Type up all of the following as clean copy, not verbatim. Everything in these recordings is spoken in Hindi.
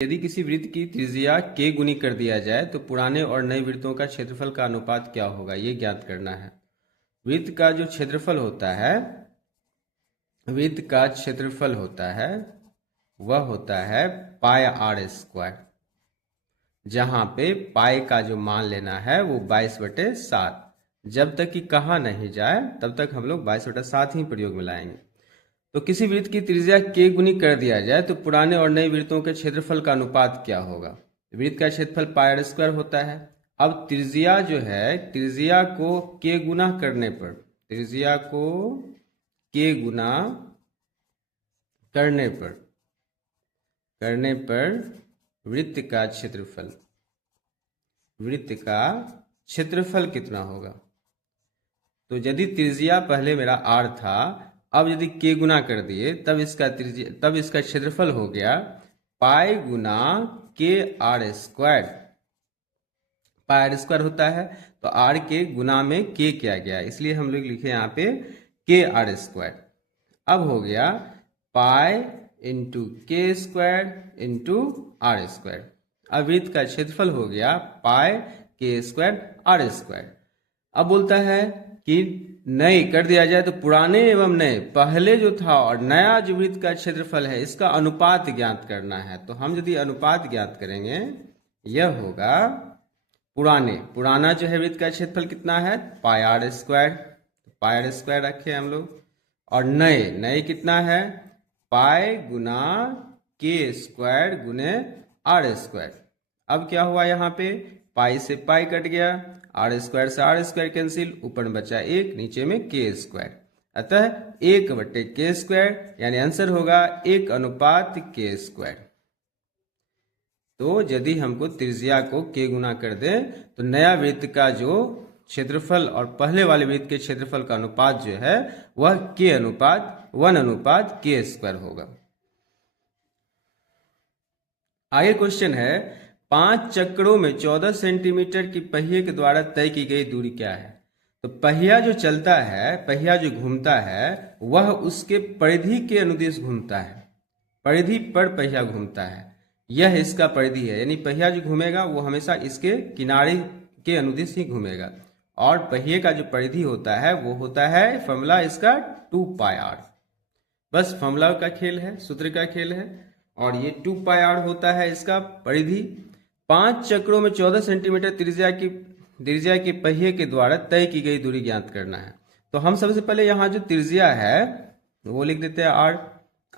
यदि किसी वृत्त की त्रिज्या k गुनी कर दिया जाए तो पुराने और नए वृत्तों का क्षेत्रफल का अनुपात क्या होगा, ये ज्ञात करना है। वृत्त का जो क्षेत्रफल होता है, वृत्त का क्षेत्रफल होता है वह होता है पाई आर स्क्वायर, जहां पे पाई का जो मान लेना है वो 22/7। जब तक कि कहा नहीं जाए तब तक हम लोग 22/7 ही प्रयोग में लाएंगे। तो किसी वृत्त की त्रिज्या k गुनी कर दिया जाए तो पुराने और नए वृत्तों के क्षेत्रफल का अनुपात क्या होगा। वृत्त का क्षेत्रफल पाई आर स्क्वायर होता है। अब त्रिज्या जो है, त्रिज्या को k गुना करने पर, त्रिज्या को k गुना करने पर वृत्त का क्षेत्रफल, वृत्त का क्षेत्रफल कितना होगा। तो यदि त्रिज्या पहले मेरा r था, अब यदि k गुना कर दिए तब इसका क्षेत्रफल हो गया पाई गुना k r square. Pi r square होता है तो r के गुना में k किया गया, इसलिए हम लोग लिखे यहाँ पे k आर स्क्वायर। अब हो गया पाई इंटू के स्क्वायर इंटू आर स्क्वायर। अब वृत्त का क्षेत्रफल हो गया पाई के स्क्वायर आर स्क्वायर। अब बोलता है कि नए कर दिया जाए तो पुराने एवं नए, पहले जो था और नया जो वृत्त का क्षेत्रफल है इसका अनुपात ज्ञात करना है। तो हम यदि अनुपात ज्ञात करेंगे, यह होगा पुराना जो है वृत्त का क्षेत्रफल कितना है, pi r square, pi r square रखे हम लोग। और नए कितना है, पाई गुना के स्क्वायर गुने आर स्क्वायर। अब क्या हुआ, यहाँ पे पाई से पाई कट गया, आर स्क्वायर से आर स्क्वायर कैंसिल, ऊपर में बचा 1, नीचे में के स्क्वायर। अतः 1/k स्क्वायर, यानी आंसर होगा 1:k स्क्वायर। तो यदि हमको त्रिज्या को k गुना कर दें तो नया वृत्त का जो क्षेत्रफल और पहले वाले वृत्त के क्षेत्रफल का अनुपात जो है वह k/1:k स्क्वायर होगा। आगे क्वेश्चन है, 5 चक्रों में 14 सेंटीमीटर की पहिए के द्वारा तय की गई दूरी क्या है। तो पहिया जो चलता है, पहिया जो घूमता है वह उसके परिधि के अनुदिश घूमता है, परिधि पर पहिया घूमता है, यह इसका परिधि है। यानी पहिया जो घूमेगा वो हमेशा इसके किनारे के अनुदिश ही घूमेगा। और पहिए का जो परिधि होता है वो होता है, फॉर्मूला इसका 2πr। बस फॉर्मूला का खेल है, सूत्र का खेल है, और ये 2πr होता है इसका परिधि। 5 चक्रों में 14 सेंटीमीटर त्रिज्या के पहिए के द्वारा तय की गई दूरी ज्ञात करना है। तो हम सबसे पहले यहाँ जो त्रिज्या है वो लिख देते हैं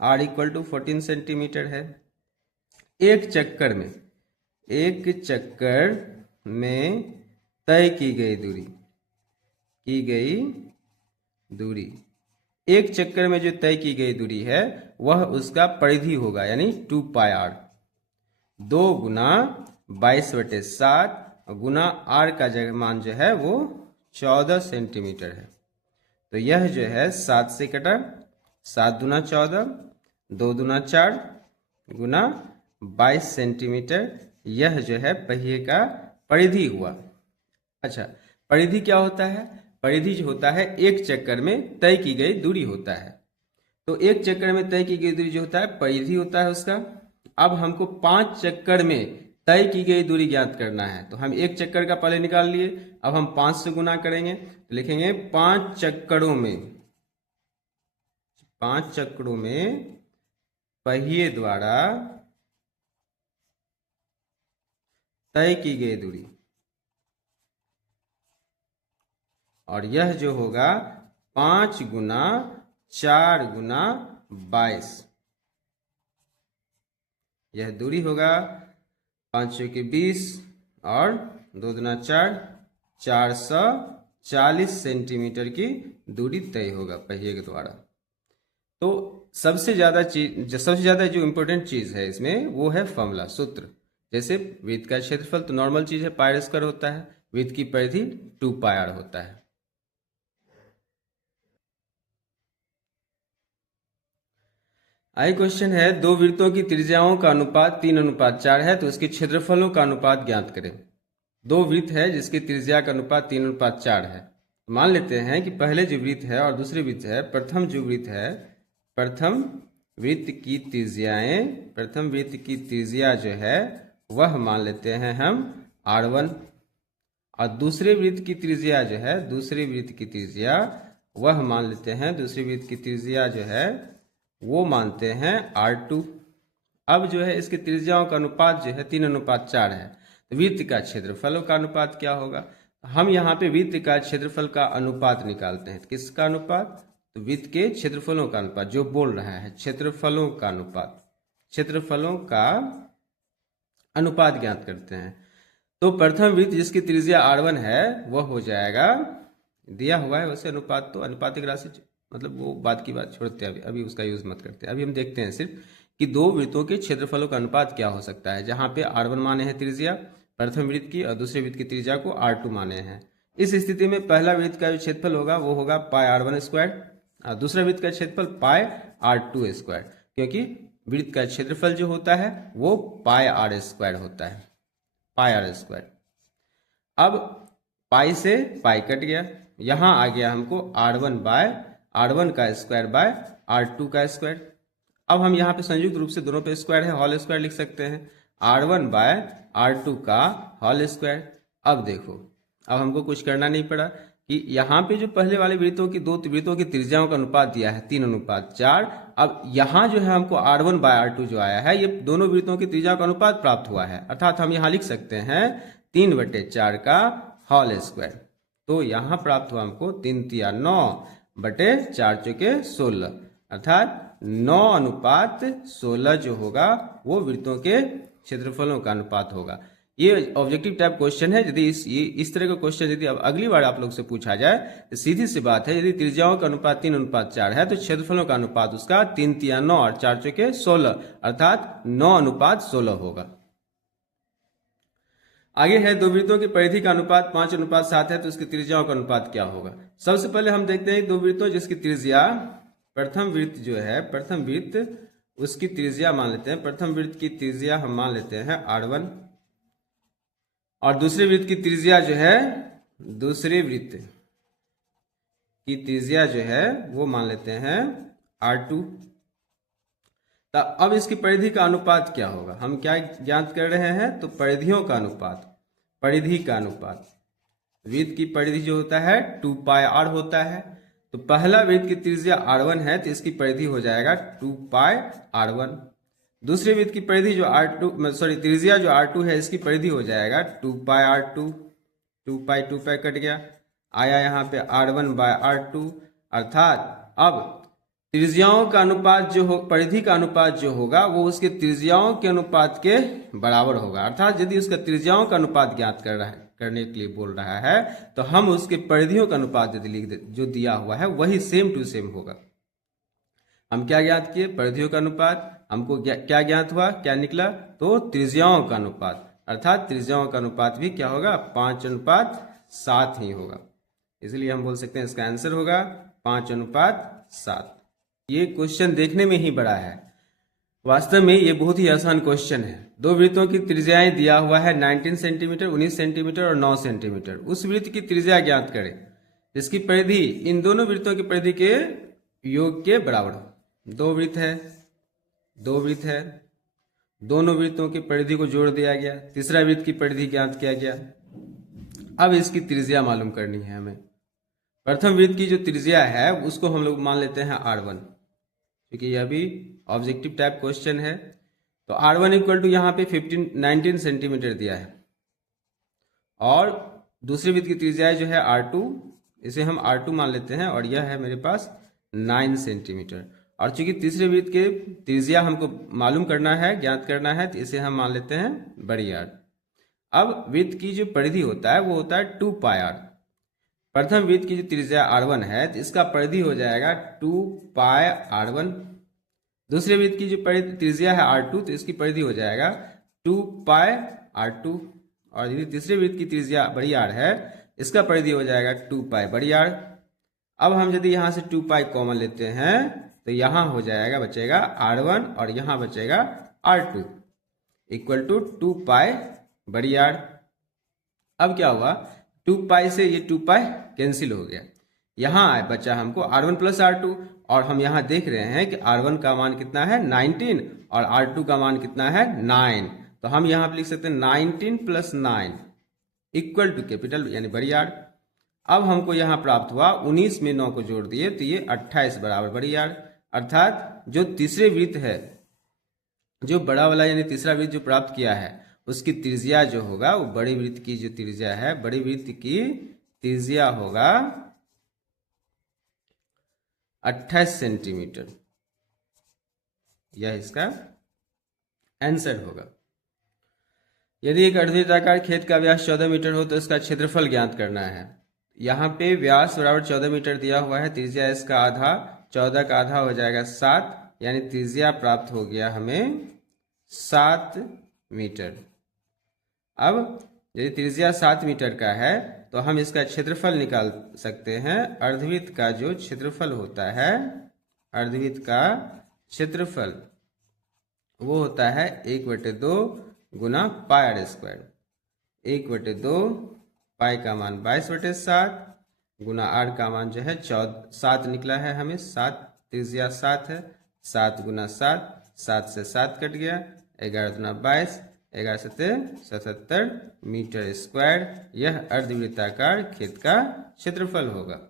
r = 14 सेंटीमीटर है। एक चक्कर में तय की गई दूरी, एक चक्कर में जो तय की गई दूरी है वह उसका परिधि होगा, यानी 2πr। 2 गुना 22/7 गुना r का जगह मान जो है वो 14 सेंटीमीटर है। तो यह जो है 7 से कटा, 7 दूना 14, 2 दूना 4 गुना 22 सेंटीमीटर, यह जो है पहिए का परिधि हुआ। अच्छा, परिधि क्या होता है, परिधि जो होता है एक चक्कर में तय की गई दूरी होता है। तो एक चक्कर में तय की गई दूरी जो होता है परिधि होता है उसका। अब हमको 5 चक्कर में तय की गई दूरी ज्ञात करना है, तो हम एक चक्कर का पहले निकाल लिए, अब हम 5 से गुना करेंगे तो लिखेंगे 5 चक्करों में पहिए द्वारा तय की गई दूरी, और यह जो होगा 5 गुना 4 गुना 22, यह दूरी होगा 5 के 20 और 2 दूना 4, 440 सेंटीमीटर की दूरी तय होगा पहिए के द्वारा। तो सबसे ज्यादा जो इम्पोर्टेंट चीज है इसमें वो है फॉर्मूला, सूत्र। जैसे वृत्त का क्षेत्रफल तो नॉर्मल चीज है, पाई स्क्वायर होता है, वृत्त की परिधि 2πr होता है। आगे क्वेश्चन है, दो वृत्तों की त्रिज्याओं का अनुपात 3:4 है, तो उसके क्षेत्रफलों का अनुपात ज्ञात करें। दो वृत्त है जिसकी त्रिज्या का अनुपात 3:4 है। मान लेते हैं कि पहले जो वृत्त है और दूसरे वृत्त है, प्रथम वृत्त की त्रिज्याएं, प्रथम वृत्त की त्रिज्या जो है वह मान लेते हैं हम r1, और दूसरे वृत्त की त्रिज्या जो है, दूसरे वृत्त की त्रिज्या वह मान लेते हैं, दूसरे वृत्त की त्रिज्या जो है वो मानते हैं r2। अब जो है इसकी त्रिज्याओं का अनुपात जो है 3:4 है, तो वृत्त का क्षेत्रफलों का अनुपात क्या होगा? हम यहाँ पे वृत्त का क्षेत्रफल का अनुपात निकालते हैं। किसका अनुपात? तो वृत्त के क्षेत्रफलों का अनुपात, जो बोल रहा है क्षेत्रफलों का अनुपात, क्षेत्रफलों का अनुपात ज्ञात करते हैं। तो प्रथम वृत्त जिसकी त्रिज्या r1 है वह हो जाएगा, दिया हुआ है वैसे अनुपात, तो अनुपातिक राशि मतलब वो बात की बात छोड़ते हैं, अभी उसका यूज मत करते हैं। अभी हम देखते हैं सिर्फ कि दो वृत्तों के क्षेत्रफलों का अनुपात क्या हो सकता है, जहां पे r1 माने हैं त्रिज्या प्रथम वृत्त की, और दूसरे वृत्त की त्रिज्या को r2 माने हैं। इस स्थिति में पहला वृत्त का जो क्षेत्रफल होगा वो होगा πr1², और दूसरा वृत्त का क्षेत्रफल πr2², क्योंकि वृत्त का क्षेत्रफल जो होता है वो πr² होता है, πr²। अब पाई से पाई कट गया, यहां आ गया हमको r1 का स्क्वायर बाय r2 का स्क्वायर। अब हम यहाँ पे संयुक्त रूप से दोनों पे स्क्वायर है, होल स्क्वायर लिख सकते हैं, r1 बाय r2 का होल स्क्वायर। अब देखो, अब हमको कुछ करना नहीं पड़ा कि यहाँ पे जो पहले वाले वृत्तों की, दो वृत्तों की त्रिज्याओं का अनुपात दिया है 3:4। अब यहाँ जो है हमको r1 बाय r2 जो आया है, ये दोनों वृत्तों की त्रिज्याओं का अनुपात प्राप्त हुआ है, अर्थात हम यहाँ लिख सकते हैं 3/4 का होल स्क्वायर। तो यहाँ प्राप्त हुआ हमको 3×9/4 अर्थात 9:16 जो होगा वो वृत्तों के क्षेत्रफलों का अनुपात होगा। ये ऑब्जेक्टिव टाइप क्वेश्चन है। यदि इस तरह का क्वेश्चन यदि अब अगली बार आप लोग से पूछा जाए तो सीधी सी बात है, यदि त्रिज्याओं का अनुपात 3:4 है तो क्षेत्रफलों का अनुपात उसका 3×9 और 4×16 अर्थात 9:16 होगा। आगे है, दो वृत्तों की परिधि का अनुपात 5:7 है तो उसकी त्रिज्याओं का अनुपात क्या होगा? सबसे पहले हम देखते हैं दो वृत्तों जिसकी त्रिज्या, प्रथम वृत्त जो है, प्रथम वृत्त उसकी त्रिज्या मान लेते हैं, प्रथम वृत्त की त्रिज्या हम मान लेते हैं r1, और दूसरे वृत्त की त्रिज्या जो है, दूसरे वृत्त की त्रिज्या जो है वो मान लेते हैं r2। तो अब इसकी परिधि का अनुपात क्या होगा? हम क्या ज्ञात कर रहे हैं? तो परिधियों का अनुपात, परिधि का अनुपात, वृत्त की परिधि जो होता है 2πr होता है। तो पहला वृत्त की त्रिज्या r1 है तो इसकी परिधि हो जाएगा 2πr1। दूसरे वृत्त की परिधि जो त्रिज्या जो r2 है, इसकी परिधि हो जाएगा 2πr2। 2π कट गया, आया यहाँ पे r1 बाय r2, अर्थात अब त्रिज्याओं का अनुपात जो हो, परिधि का अनुपात जो होगा वो उसके त्रिज्याओं के अनुपात के बराबर होगा। अर्थात यदि उसका त्रिज्याओं का अनुपात ज्ञात करने के लिए बोल रहा है तो हम उसके परिधियों का अनुपात यदि लिख दे, जो दिया हुआ है वही सेम टू सेम होगा। हम क्या ज्ञात किए? परिधियों का अनुपात। हमको क्या ज्ञात हुआ, क्या निकला? तो त्रिज्याओं का अनुपात, अर्थात त्रिज्याओं का अनुपात भी क्या होगा? 5:7 ही होगा। इसलिए हम बोल सकते हैं इसका आंसर होगा 5:7। ये क्वेश्चन देखने में ही बड़ा है, वास्तव में ये बहुत ही आसान क्वेश्चन है। दो वृत्तों की त्रिज्याएं दिया हुआ है 19 सेंटीमीटर, 19 सेंटीमीटर और 9 सेंटीमीटर। उस वृत्त की त्रिज्या ज्ञात करें इसकी परिधि इन दोनों वृत्तों की परिधि के योग के बराबर हो। दो वृत्त है, दो वृत्त है, दोनों वृत्तों की परिधि को जोड़ दिया गया, तीसरा वृत्त की परिधि ज्ञात किया गया। अब इसकी त्रिज्या मालूम करनी है हमें। प्रथम वृत्त की जो त्रिज्या है उसको हम लोग मान लेते हैं r1, क्योंकि यह भी ऑब्जेक्टिव टाइप क्वेश्चन है। तो r1 इक्वल टू यहाँ पे 19 सेंटीमीटर दिया है, और दूसरे वृत्त की त्रिज्या जो है r2, इसे हम r2 मान लेते हैं, और यह है मेरे पास 9 सेंटीमीटर। और चूंकि तीसरे वृत्त के त्रिज्या हमको मालूम करना है, ज्ञात करना है, तो इसे हम मान लेते हैं बड़ी r। अब वृत्त की जो परिधि होता है वो होता है 2πr। प्रथम वृत्त की जो त्रिज्या r1 है तो इसका परिधि हो जाएगा 2πr1। दूसरे वृत्त की जो त्रिज्या है r2 तो इसकी परिधि हो जाएगा 2πr2। और यदि तीसरे वृत्त की त्रिज्या बड़ी r है, इसका परिधि हो जाएगा 2π बड़ी r। अब हम यदि यहाँ से 2π कॉमन लेते हैं तो यहाँ हो जाएगा, बचेगा r1, और यहाँ बचेगा r2 इक्वल टू 2π बड़ी r। अब क्या हुआ, 2π से ये 2π कैंसिल हो गया, यहाँ आए बचा हमको R1 प्लस R2, और हम यहाँ देख रहे हैं कि R1 का मान कितना है 19 और R2 का मान कितना है 9। तो हम यहाँ पे लिख सकते हैं 19 प्लस 9 इक्वल टू कैपिटल यानी बड़ी आर। अब हमको यहाँ प्राप्त हुआ 19 में 9 को जोड़ दिए तो ये 28 बराबर बड़ी आर। अर्थात जो तीसरे वृत्त है, जो बड़ा वाला यानी तीसरा वृत्त जो प्राप्त किया है, उसकी त्रिज्या जो होगा वो बड़ी वृत्त की जो त्रिज्या है, बड़ी वृत्त की त्रिज्या होगा 28 सेंटीमीटर। यह इसका आंसर होगा। यदि एक अर्धवृत्ताकार खेत का व्यास 14 मीटर हो तो इसका क्षेत्रफल ज्ञात करना है। यहाँ पे व्यास बराबर 14 मीटर दिया हुआ है, त्रिज्या इसका आधा, 14 का आधा हो जाएगा 7, यानी त्रिज्या प्राप्त हो गया हमें 7 मीटर। अब यदि त्रिज्या 7 मीटर का है तो हम इसका क्षेत्रफल निकाल सकते हैं। अर्धवृत्त का जो क्षेत्रफल होता है, अर्धवृत्त का क्षेत्रफल वो होता है 1/2 गुना पाई आर स्क्वायर। 1/2 पाई का मान 22/7 गुना आर का मान जो है 7 निकला है हमें, 7 त्रिज्या 7 है, 7 गुना 7, 7 से 7 कट गया, 11 दुना 22, 11 सत्ते 77 मीटर स्क्वायर। यह अर्धवृत्ताकार खेत का क्षेत्रफल होगा।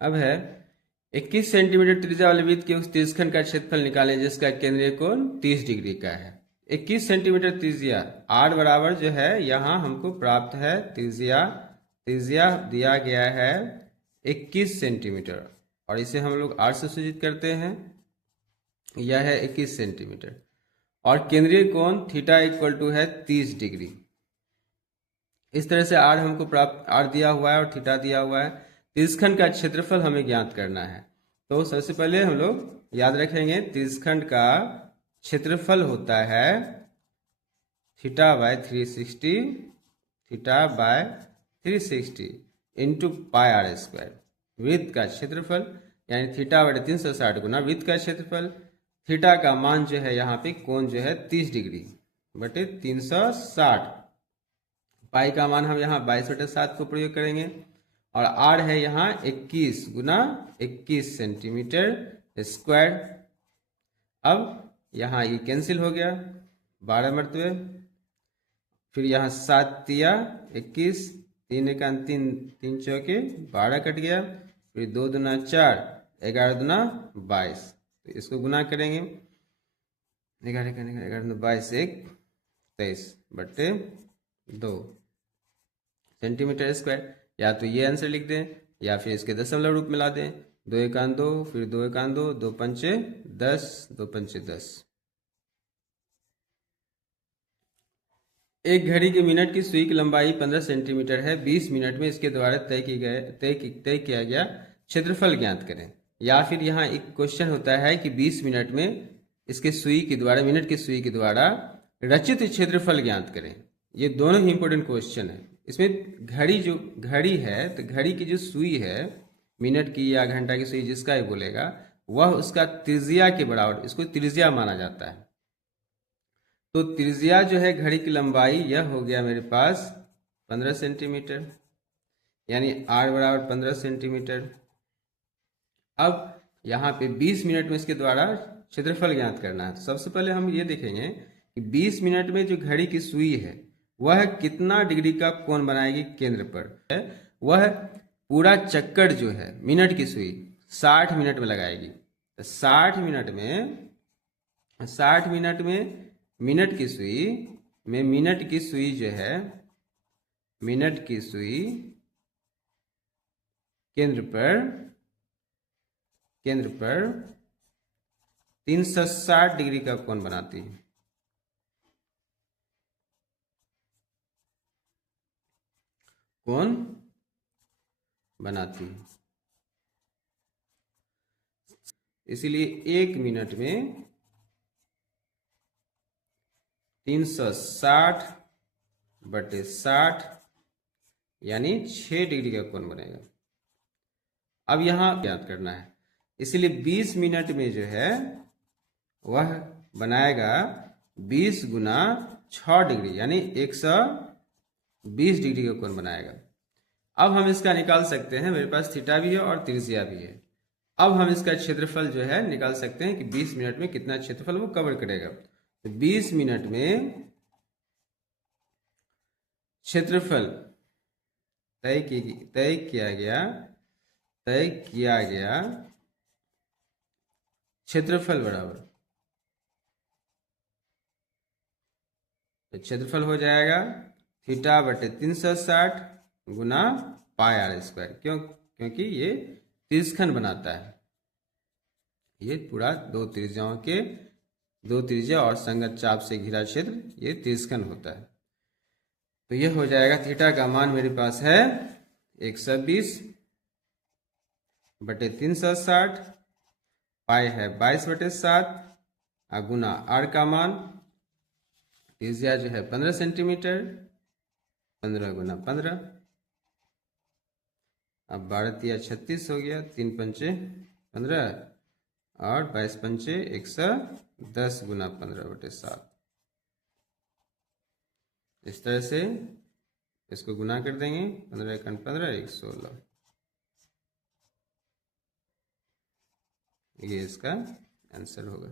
अब है 21 सेंटीमीटर त्रिज्या वाले वृत्त के उस तिरछखंड का क्षेत्रफल निकालें जिसका केंद्रीय कोण 30 डिग्री का है। 21 सेंटीमीटर त्रिज्या, आर बराबर जो है यहाँ हमको प्राप्त है त्रिज्या, त्रिज्या दिया गया है 21 सेंटीमीटर और इसे हम लोग आर से सूचित करते हैं। यह है 21 सेंटीमीटर और केंद्रीय कोण थीटा इक्वल टू है 30 डिग्री। इस तरह से आर हमको प्राप्त, आर दिया हुआ है और थीटा दिया हुआ है। त्रिज्यखंड का क्षेत्रफल हमें ज्ञात करना है। तो सबसे पहले हम लोग याद रखेंगे त्रिज्यखंड का क्षेत्रफल होता है theta by 360, theta by 360 into pi r square. वृत्त का क्षेत्रफल यानी थीटा बटे 360 गुना वृत्त का क्षेत्रफल। थीटा का मान जो है यहाँ पे कोण जो है 30 डिग्री बटे 360। पाई का मान हम यहाँ 22/7 को प्रयोग करेंगे और आर है यहाँ 21 गुना 21 सेंटीमीटर स्क्वायर। अब यहाँ ये कैंसिल हो गया 12 मरतबे, फिर यहाँ 7 तिया 21, 3 एका 3, 3 चौके 12 कट गया, फिर 2 दुना 4, 11 दुना 22, तो इसको गुना करेंगे 11 दुना 22 1 23 बटे 2 सेंटीमीटर स्क्वायर। या तो ये आंसर लिख दें या फिर इसके दशमलव रूप में ला दें। 2 एका 2, फिर 2 एका 2, 2 पंचे 10, 2 पंचे 10। एक घड़ी के मिनट की सुई की लंबाई 15 सेंटीमीटर है। 20 मिनट में इसके द्वारा तय किया गया क्षेत्रफल ज्ञात करें। या फिर यहाँ एक क्वेश्चन होता है कि 20 मिनट में इसके सुई के द्वारा, मिनट की सुई के द्वारा रचित क्षेत्रफल ज्ञात करें। ये दोनों ही इंपॉर्टेंट क्वेश्चन है। इसमें घड़ी, जो घड़ी है तो घड़ी की जो सुई है, मिनट की या घंटा की सुई जिसका ही बोलेगा, वह उसका त्रिज्या के बराबर, इसको त्रिज्या माना जाता है। तो त्रिज्या जो है घड़ी की लंबाई, यह हो गया मेरे पास 15 सेंटीमीटर, यानी आर बराबर 15 सेंटीमीटर। अब यहाँ पे 20 मिनट में इसके द्वारा क्षेत्रफल ज्ञात करना है। तो सबसे पहले हम ये देखेंगे कि 20 मिनट में जो घड़ी की सुई है वह कितना डिग्री का कोण बनाएगी केंद्र पर। वह पूरा चक्कर जो है मिनट की सुई 60 मिनट में लगाएगी। तो 60 मिनट में मिनट की सुई में, मिनट की सुई जो है, मिनट की सुई केंद्र पर 360 डिग्री का कोण बनाती है। कोण बनाती है। इसीलिए 1 मिनट में 360/60 यानी 6 डिग्री का कोण बनेगा। अब यहाँ ज्ञात करना है, इसलिए 20 मिनट में जो है वह बनाएगा 20 गुना 6 डिग्री यानी 120 डिग्री का कोण बनाएगा। अब हम इसका निकाल सकते हैं, मेरे पास थीटा भी है और त्रिज्या भी है। अब हम इसका क्षेत्रफल जो है निकाल सकते हैं कि 20 मिनट में कितना क्षेत्रफल वो कवर करेगा। तो 20 मिनट में क्षेत्रफल तय किया गया क्षेत्रफल बराबर, तो क्षेत्रफल हो जाएगा थीटा बटे 360 गुना पाई आर स्क्वायर। क्योंकि ये त्रिस्खंड बनाता है, ये पूरा दो त्रिज्या और संगत चाप से घिरा क्षेत्र ये त्रिस्खंड होता है। तो ये हो जाएगा, थीटा का मान मेरे पास है 120 बटे 360, पाई है 22/7 गुना आर का मान, त्रिज्या जो है 15 सेंटीमीटर, 15 गुना 15, अब 12 तिया 36 हो गया, 3 पंचे 15 और 22 पंचे 110 गुना 15/7। इस तरह से इसको गुना कर देंगे, 15 एकम 15 116, ये इसका आंसर होगा।